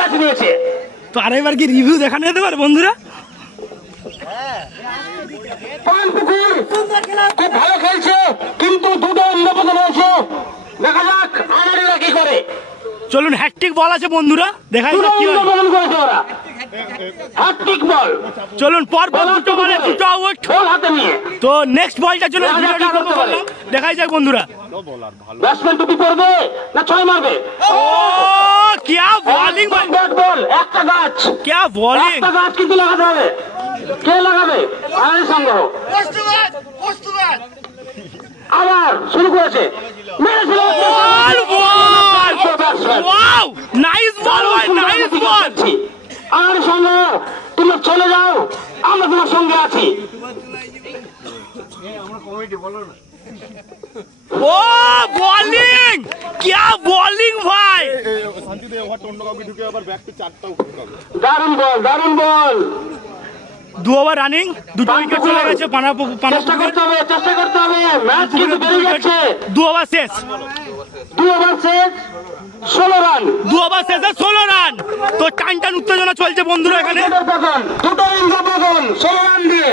Catch নিয়েছে। তো আরেকবার কি রিভিউ দেখানো যেতে পারে বন্ধুরা? পানপুকুর খুব ভালো খেলছে, কিন্তু দুটো অন্যপদে রয়েছে। দেখা যাক আমাররা কি করে। চলুন, হ্যাটট্রিক বল আছে বন্ধুরা, দেখাই যাক কি হয়। অন্যপদন করেছে ওরা, হ্যাটট্রিক বল। চলুন, পর পর দুটো বলে দুটো আউট। বল হাতে নিয়ে তো নেক্সট বলটার জন্য ভিডিওটি করতে পারলাম, দেখাই যাক বন্ধুরা। ব্যাটসম্যান টুপি পরবে না ছয় মারবে? ও क्या বলিং ভাই, ব্যাট বল, একটা গাছ, क्या বলিং। একটা গাছ কিন্তু লাগাতে হবে। কে লাগাবে? আরে সংগ্রহ আবার শুরু করেছে, মেরেছিল। বল বল, ওয়াও নাইস বল ভাই, নাইস বল। আর সংগ্রহ, তুমি চলে যাও, আমরা তোমার সঙ্গে আছি। ও বলিং, क्या বলিং ভাই। দারুণ বল, দারুণ বল। 2 ওভার রানিং, দুটো উইকেট চলে গেছে। চেষ্টা করতে হবে, চেষ্টা করতে হবে। ম্যাচ কিন্তু বেড়ে যাচ্ছে। 2 ওভার শেষ, 2 ওভার শেষ, 16 রান। 2 ওভার শেষে 16 রান। তো টান টান উত্তেজনা চলছে বন্ধুরা এখানে। দুটো ইন্দ্রপতন 16 রান দিয়ে।